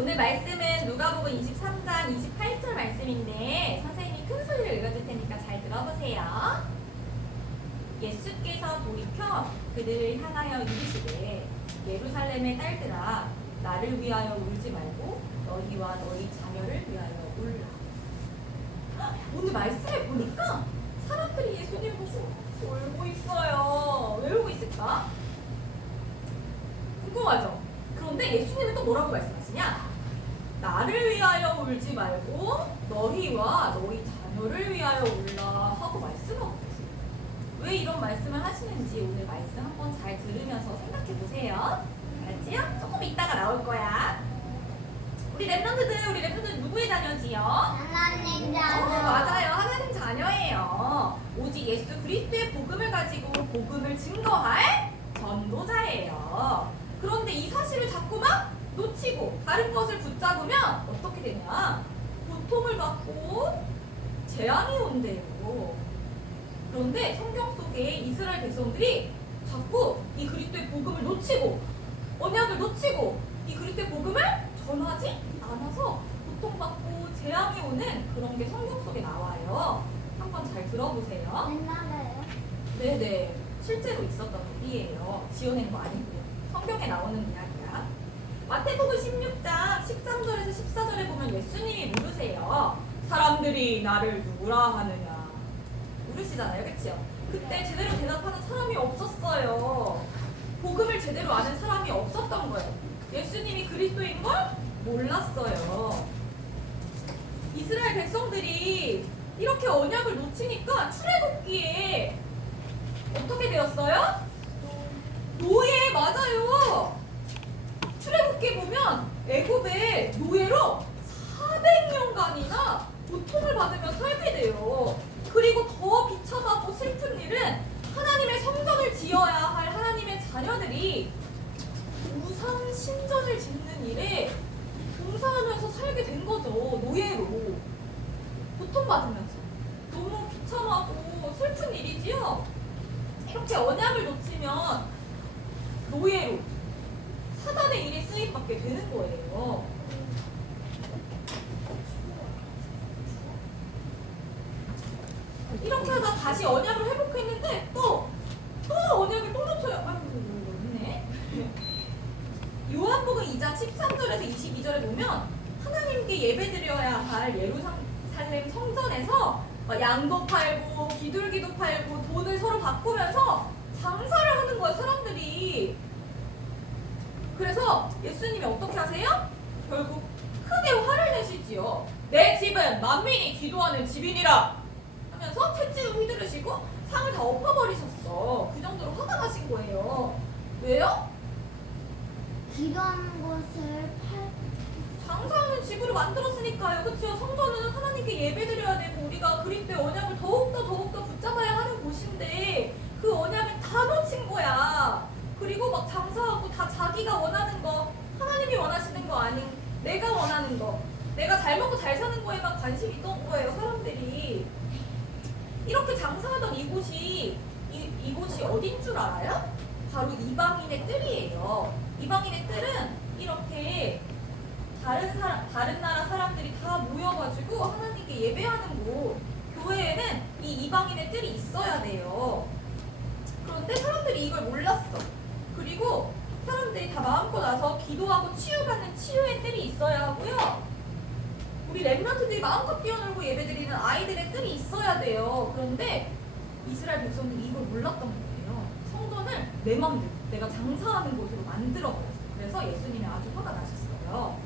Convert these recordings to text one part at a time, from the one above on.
오늘 말씀은 누가복음 23장 28절 말씀인데 선생님이 큰 소리로 읽어줄 테니까 잘 들어보세요. 예수께서 돌이켜 그들을 향하여 이르시되 예루살렘의 딸들아 나를 위하여 울지 말고 너희와 너희 자녀를 위하여 울라. 오늘 말씀에 보니까 사람들이 예수님 보고 울고 있어요. 왜 울고 있을까? 궁금하죠? 그런데 예수님은 또 뭐라고 말씀하시냐? 나를 위하여 울지 말고 너희와 너희 자녀를 위하여 울라 하고 말씀하고 계세요. 왜 이런 말씀을 하시는지 오늘 말씀 한번 잘 들으면서 생각해 보세요. 알았지요? 조금 이따가 나올 거야. 우리 랩런트들 누구의 자녀지요? 하나님 자녀. 맞아요. 하나님 자녀예요. 오직 예수 그리스도의 복음을 가지고 복음을 증거할 전도자예요. 그런데 이 사실을 자꾸 막 놓치고 다른 것을 붙잡으면 어떻게 되냐? 고통을 받고 재앙이 온대요. 그런데 성경 속에 이스라엘 백성들이 자꾸 이 그리스도의 복음을 놓치고 언약을 놓치고 이 그리스도의 복음을 전하지 않아서 고통받고 재앙이 오는 그런 게 성경 속에 나와요. 한번 잘 들어보세요. 옛날에요? 네네, 실제로 있었던 일이에요. 지어낸 거 아니고요. 성경에 나오는 이야기야. 마태복음 16장 13절에서 14절에 보면 예수님이 물으세요. 사람들이 나를 누구라 하느냐. 물으시잖아요. 그치요? 그때 제대로 대답하는 사람이 없었어요. 복음을 제대로 아는 사람이 없었던 거예요. 예수님이 그리스도인 걸 몰랐어요. 이스라엘 백성들이 이렇게 언약을 놓치니까 출애굽기에 어떻게 되었어요? 노예. 맞아요. 출애굽기에 보면 애굽의 노예로 400년간이나 고통을 받으며 살게 돼요. 그리고 더 비참하고 슬픈 일은 하나님의 성전을 지어야 할 하나님의 자녀들이 우상 신전을 짓는 일에 봉사하면서 살게 된 거죠. 노예로 고통받으면서. 너무 비참하고 슬픈 일이지요. 이렇게 언약을 놓치면 노예로 사단의 일에 쓰임받게 되는 거예요. 이렇게 하다 다시 언약을 회복했는데 또 언약을 또 놓쳐요. 아이고, 있네. 요한복음 2장 13절에서 22절에 보면 하나님께 예배드려야 할 예루살렘 성전에서 양도 팔고 비둘기도 팔고 돈을 서로 바꾸면서 장사를 하는 거야, 사람들이. 그래서 예수님이 어떻게 하세요? 결국 크게 화를 내시지요. 내 집은 만민이 기도하는 집이니라 하면서 채찍을 휘두르시고 상을 다 엎어버리셨어. 그 정도로 화가 나신 거예요. 왜요? 기도하는 곳을 장사하는 집으로 만들었으니까요. 그치요? 성전은 하나님께 예배드려야 되고 우리가 그리스도의 언약을 더욱더 붙잡아야 하는 곳인데 그 언약을 다 놓친 거야. 그리고 막 장사하고 다 자기가 원하는 거, 하나님이 원하시는 거 아닌 내가 원하는 거, 내가 잘 먹고 잘 사는 거에만 관심이 있던 거예요, 사람들이. 이렇게 장사하던 이곳이 어딘 줄 알아요? 바로 이방인의 뜰이에요. 이방인의 뜰은 이렇게 다른 나라 사람들이 다 모여가지고 하나님께 예배하는 곳, 교회에는 이 이방인의 뜰이 있어야 돼요. 그런데 사람들이 이걸 몰랐어. 그리고 사람들이 다 마음껏 와서 기도하고 치유받는 치유의 뜰이 있어야 하고요. 우리 랩런트들이 마음껏 뛰어놀고 예배드리는 아이들의 뜰이 있어야 돼요. 그런데 이스라엘 백성들이 이걸 몰랐던 거예요. 성전을 내 맘대로 내가 장사하는 곳으로 만들어버렸어요. 그래서 예수님이 아주 화가 나셨어요.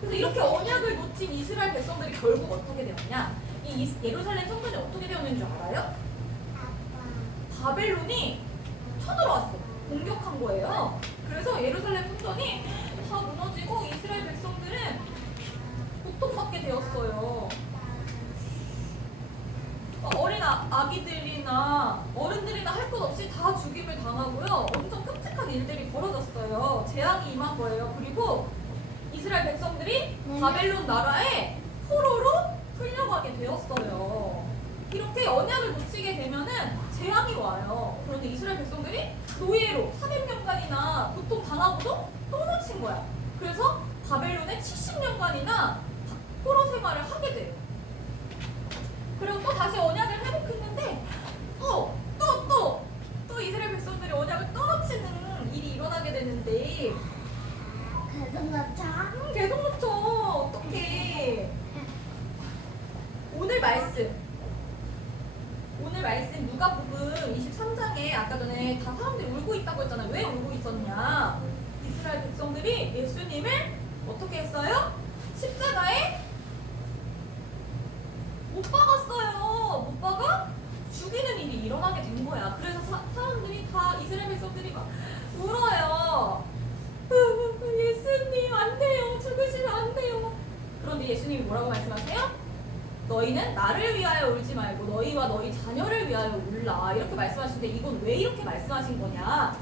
그래서 이렇게 언약을 놓친 이스라엘 백성들이 결국 어떻게 되었냐? 이 예루살렘 성전이 어떻게 되었는 줄 알아요? 바벨론이 쳐들어왔어요. 공격한 거예요. 그래서 예루살렘 성전이 다 무너지고 이스라엘 백성들은 고통받게 되었어요. 어린 아기들이나 어른들이나 할 것 없이 다 죽임을 당하고요. 엄청 끔찍한 일들이 벌어졌어요. 재앙이 임한 거예요. 그리고 이스라엘 백성들이 바벨론 나라의 포로로 끌려가게 되었어요. 이렇게 언약을 놓치게 되면은 재앙이 와요. 그런데 이스라엘 백성들이 노예로 400년간이나 고통 당하고도 또 놓친 거야. 그래서 바벨론에 70년간이나 포로 생활을 하게 돼요. 그리고 또 다시 언약을 회복했는데 또 이스라엘 백성들이 언약을 떨어뜨리는 일이 일어나게 되는데 계속 넣자. 계속 놓쳐. 어떡해. 오늘 말씀 누가복음 23장에 아까 전에 다 사람들이 울고 있다고 했잖아요. 왜 울고 있었냐? 이스라엘 백성들이 예수님을 어떻게 했어요? 십자가에 못 박았어요. 못 박아 죽이는 일이 일어나게 된 거야. 그래서 사람들이 다 이스라엘 백성들이 막 울어요. 예수님 안 돼요. 죽으시면 안 돼요. 그런데 예수님이 뭐라고 말씀하세요? 너희는 나를 위하여 울지 말고 너희와 너희 자녀를 위하여 울라. 이렇게 말씀하시는데 이건 왜 이렇게 말씀하신 거냐?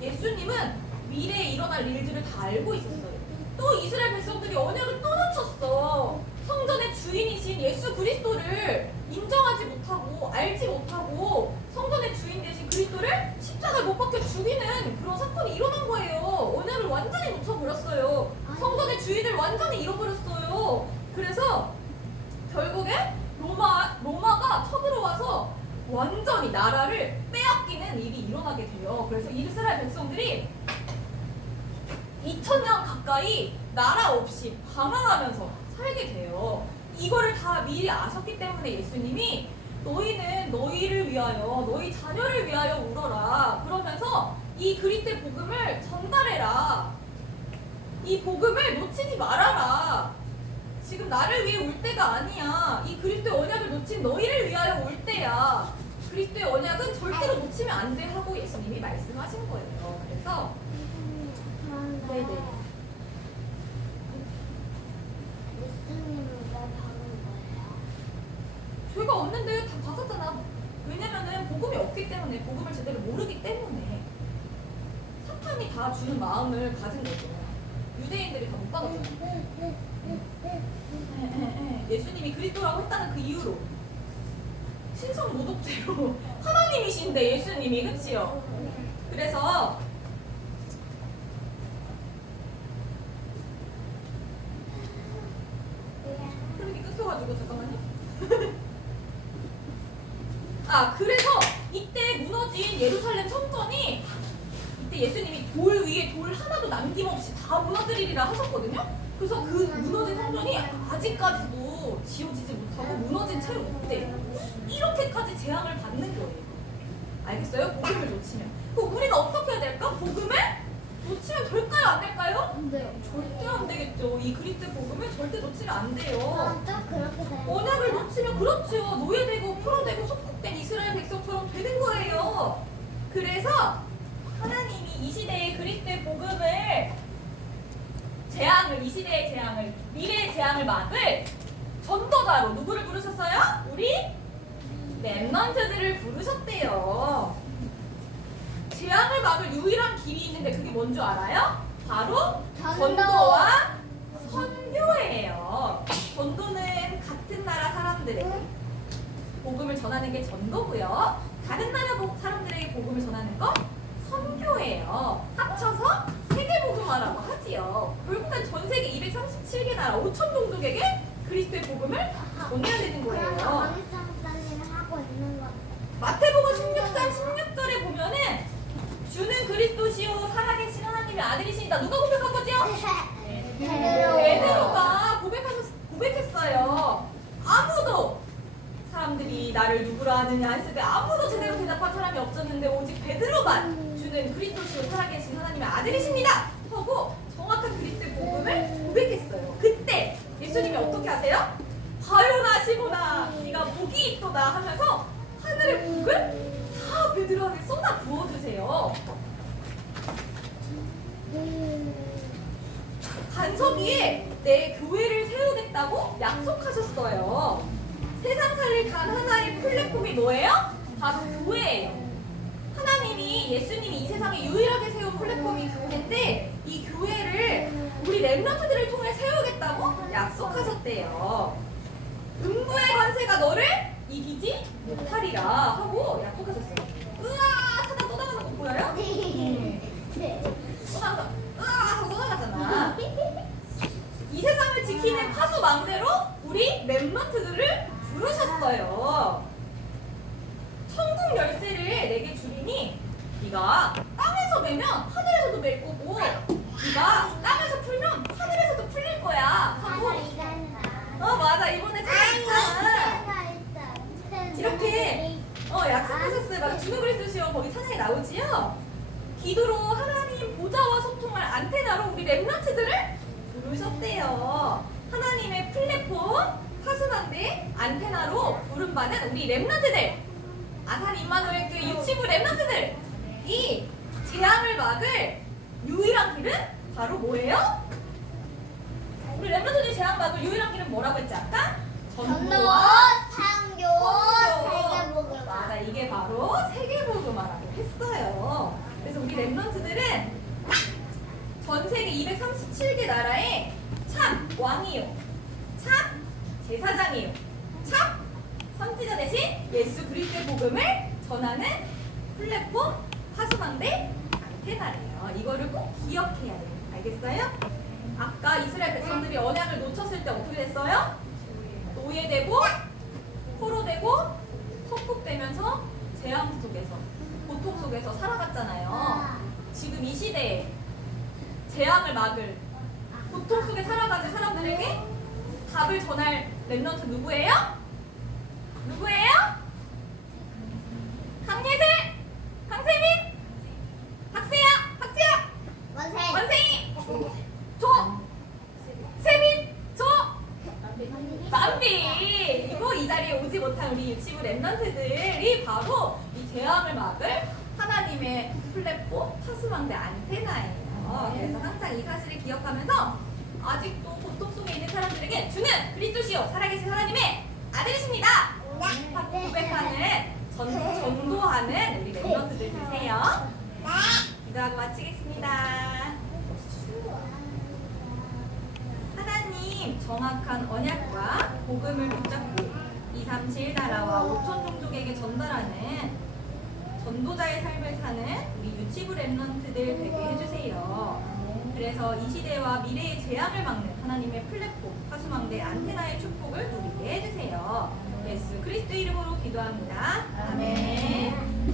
예수님은 미래에 일어날 일들을 다 알고 있었어요. 또 이스라엘 백성들이 언약을 또 놓쳤어. 성전의 주인이신 예수 그리스도를 인정하지 못하고 알지 못하고 성전의 주인 되신 그리스도를 십자가에 못 박혀 죽이는 그런 사건이 일어난 거예요. 언약을 완전히 놓쳐버렸어요. 성전의 주인을 완전히 잃어버렸어요. 그래서 결국에 로마가 쳐들어와서 완전히 나라를 빼앗기는 일이 일어나게 돼요. 그래서 이스라엘 백성들이 2000년 가까이 나라 없이 방황하면서 살게 돼요. 이거를 다 미리 아셨기 때문에 예수님이 너희는 너희를 위하여 너희 자녀를 위하여 울어라. 그러면서 이 그리스도의 복음을 전달해라. 이 복음을 놓치지 말아라. 지금 나를 위해 울 때가 아니야. 이 그리스도의 언약을 놓친 너희를 위하여 울 때야. 그리스도의 언약은 절대로 놓치면 안 돼 하고 예수님이 말씀하신 거예요. 그래서 네네. 예수님은 왜 박은 거예요? 죄가 없는데 다 받았잖아. 왜냐면은 복음이 없기 때문에, 복음을 제대로 모르기 때문에 사탄이 다 주는 마음을 가진 거죠. 유대인들이 다 못 받았잖아. 예수님이 그리스도라고 했다는 그 이유로 신성 모독죄로 하나님이신데 예수님이, 그치요? 그래서 흐름이 끊겨가지고 잠깐만요. 그래서 이때 무너진 예루살렘 성전이 이때 예수님이 돌 위에 돌 하나도 남김없이 다 무너뜨리리라 하셨거든요. 그래서 그 무너진 성전이 아직까지도 지어지지 못하고 무너진 채로 있대. 이렇게까지 재앙을 받는 거예요. 알겠어요? 복음을 놓치면. 그럼 우리는 어떻게 해야 될까? 복음을 놓치면 될까요? 안 될까요? 안 돼요. 절대 안 되겠죠. 이 그리스도 복음을 절대 놓치면 안 돼요. 또 그렇게 돼요. 언약을 놓치면 그렇죠. 노예되고 포로되고 속국된 이스라엘 백성처럼 되는 거예요. 그래서 하나님이 이 시대의 그리스도의 복음을 이 시대의 재앙을, 미래의 재앙을 막을 전도자로 누구를 부르셨어요? 우리 렘넌트들을 부르셨대요. 재앙을 막을 유일한 길이 있는데 그게 뭔 줄 알아요? 바로 전도와 선교예요. 전도는 같은 나라 사람들에게 복음을 전하는 게 전도고요. 다른 나라 사람들에게 복음을 전하는 건 선교예요. 합쳐서 세계복음화라고 하지요. 결국엔 전 세계 237개 나라 5천 종족에게 그리스도의 복음을 전해야 되는 그러면 거예요. 어리사 목사님이 하고 있는 거. 마태복음 16장 16절에 보면은 주는 그리스도시요 살아계신 하나님의 아들이시니다. 누가 고백한 거죠? 베드로가 고백했어요. 아무도 사람들이 나를 누구로 아느냐 했을 때 아무도 제대로 대답한 사람이 없었는데 오직 베드로만 주는 그리스도시요 살아계신 하나님의 아들이십니다 하고 정확한 그리스도의 복음을 고백했어요. 그때 예수님이 어떻게 하세요? 바요나시구나 네가 복이 있도다 하면서 하늘의 복을 다 베드로에게 쏟아 부어주세요. 반석 위에 내 교회를 세우겠다고 약속하셨어요. 세상 살릴 단 하나의 플랫폼이 뭐예요? 바로 교회예요. 하나님이, 예수님이 이 세상에 유일하게 세운 플랫폼이 교회인데 이 교회를 우리 렘넌트들을 통해 세우겠다고 약속하셨대요. 음부의 관세가 너를 이기지 못하리라 하고 약속하셨어요. 으아! 사단 떠나가는 거 보여요? 떠나가. 으아! 하고 떠나가잖아. 맘대로 우리 랩런트들을 부르셨어요. 천국 열쇠를 내게 주리니 네가 땅에서 매면 하늘에서도 맬 거고 네가 땅에서 풀면 하늘에서도 풀릴 거야. 하고 맞아 이번에 찾았잖아. 이렇게 약속하셨어요. 맞아 주는 그리스도 시험 거기 찬양이 나오지요. 기도로 하나님 보좌와 소통할 안테나로 우리 랩런트들을 부르셨대요. 하나님의 플랫폼 파수망대 안테나로 부름받은 우리 랩런트들 아산 임마누엘 교회 유치부 랩런트들 이 재앙을 막을 유일한 길은 바로 뭐예요? 우리 랩런트들이 재앙 막을 유일한 길은 뭐라고 했지 아까? 전도와 창조 세계복음. 맞아 이게 바로 세계복음화라고 했어요. 그래서 우리 랩런트들은 전 세계 237개 나라에 참 왕이요 참 제사장이요 참 선지자 대신 예수 그리스도의 복음을 전하는 플랫폼 파수망대 안테나래요. 이거를 꼭 기억해야 돼요. 알겠어요? 아까 이스라엘 백성들이 언약을 놓쳤을 때 어떻게 됐어요? 노예되고 포로되고 속국되면서 재앙 속에서 고통 속에서 살아갔잖아요. 지금 이 시대에 재앙을 막을 고통 속에 살아가는 사람들에게 답을 전할 랩런트 누구예요? 누구예요? 강예슬, 강세민, 박세야, 박지야, 원세희, 세민, 만비. 그리고 이 자리에 오지 못한 우리 유치부 랩런트들이 바로 이 재앙을 막을 하나님의 플랫폼 파수망대 안테나예요. 그래서 항상 이 사실을 기억하면서 아직도 고통 속에 있는 사람들에게 주는 그리스도시요 살아계신 하나님의 아들이십니다. 고백하는 전도하는 우리 랩런트들 되세요. 기도하고 마치겠습니다. 하나님 정확한 언약과 복음을 붙잡고 237 나라와 5천 종족에게 전달하는 전도자의 삶을 사는 우리 유치부 랩런트들 되게 해주세요. 그래서 이 시대와 미래의 재앙을 막는 하나님의 플랫폼 파수망대 안테나의 축복을 누리게 해주세요. 예수 그리스도 이름으로 기도합니다. 아멘.